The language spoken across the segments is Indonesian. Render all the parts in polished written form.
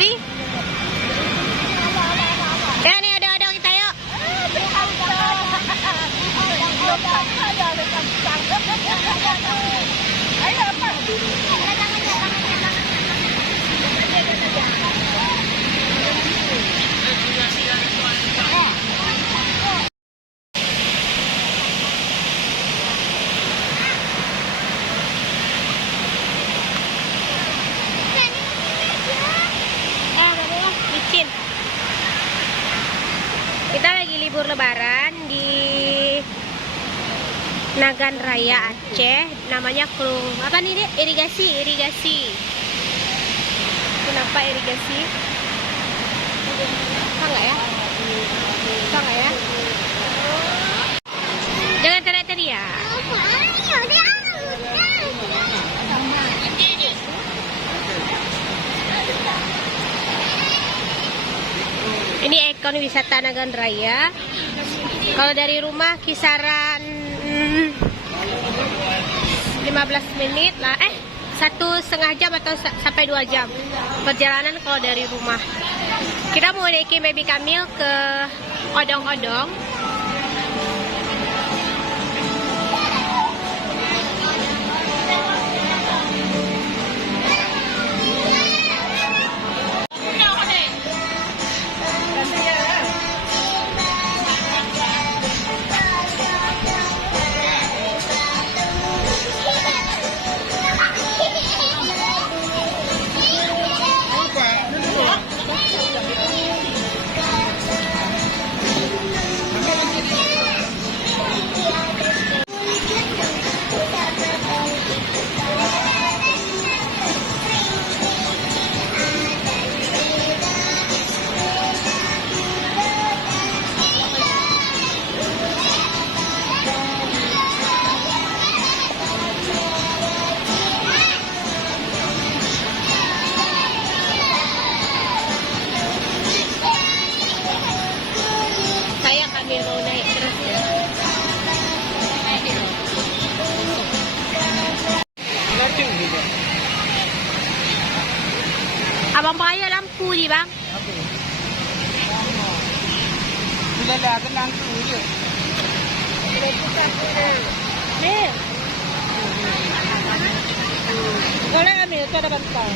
Pri? Ya nih ada kita yuk. Licin. Kita lagi libur lebaran di Nagan Raya Aceh, namanya Klung. Apa nih, Dek? Irigasi. Kenapa irigasi? Bisa nggak ya? Jangan teriak-teriak. Ini ikon wisata Nagan Raya. Kalau dari rumah kisaran 15 menit lah, 1,5 jam atau sampai 2 jam perjalanan kalau dari rumah. Kita mau naikin baby Kamil ke odong-odong. Kamil mau naik terus ya. Abang bayar lampu ni bang. Sudah ada lampu je. Ni. Boleh ambil tu ada bantal.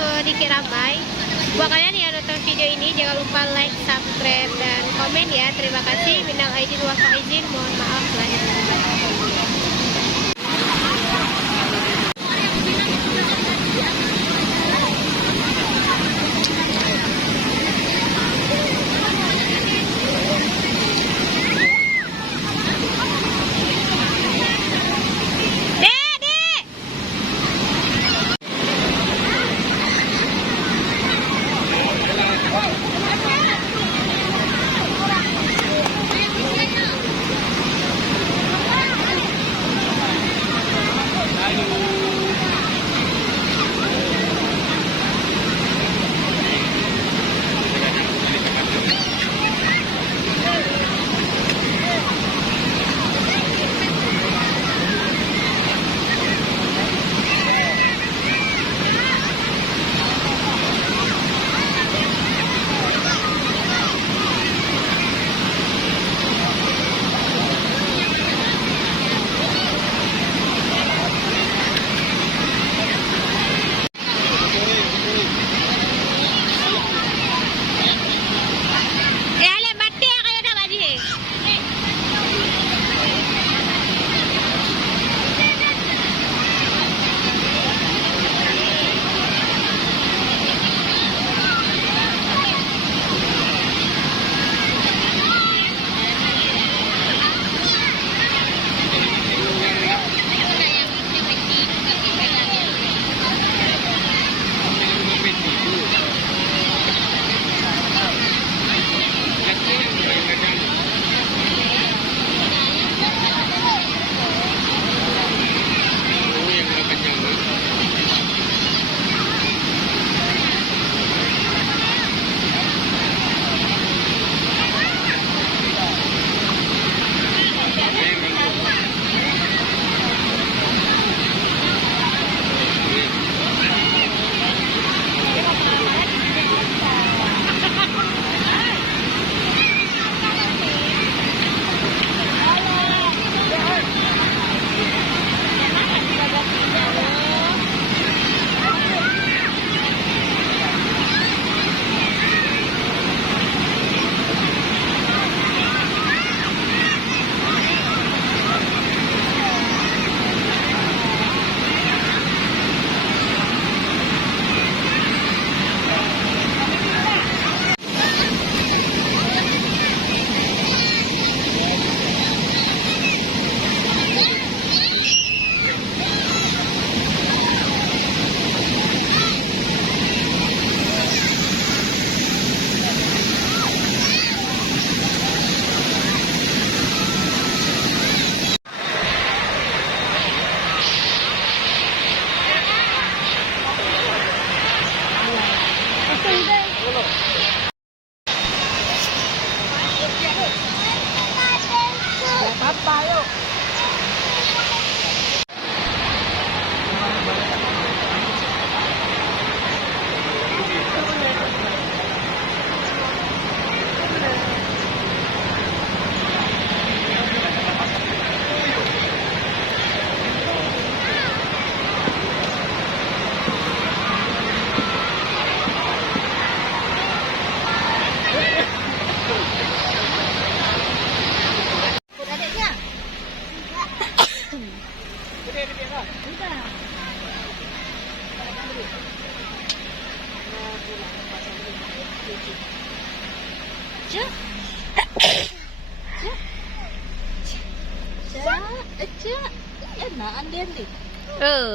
sedikit ramai. Buat kalian yang nonton video ini, jangan lupa like, subscribe, dan komen ya. Terima kasih. Minal aidin wal faizin. Mohon maaf lahir dan batin.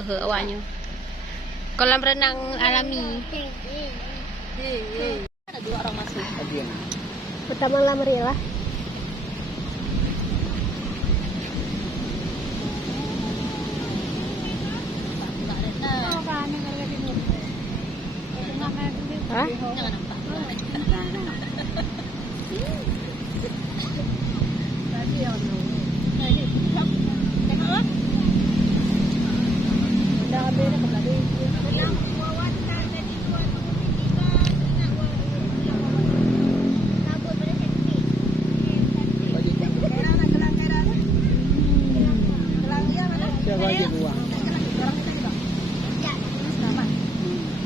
Awaknya kolam renang alami. Ada 2 orang masuk. Pertama lamar ya lah. Hah? Jangan nampak. Tadi ya no. Siapa aja uang?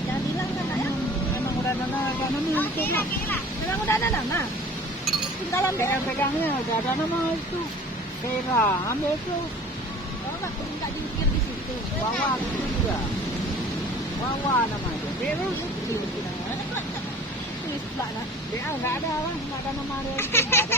Jangan bilang udah ada nama. Tinggalan deh. Pegang-pegangnya udah ada nama itu. Kira, ambil itu. Oh, nggak minta jungkir di situ. Wawa itu juga. Wawa namanya. Virus itu. Tulis pula lah. Dia nggak ada lah, nggak ada nama dia itu. Nggak ada.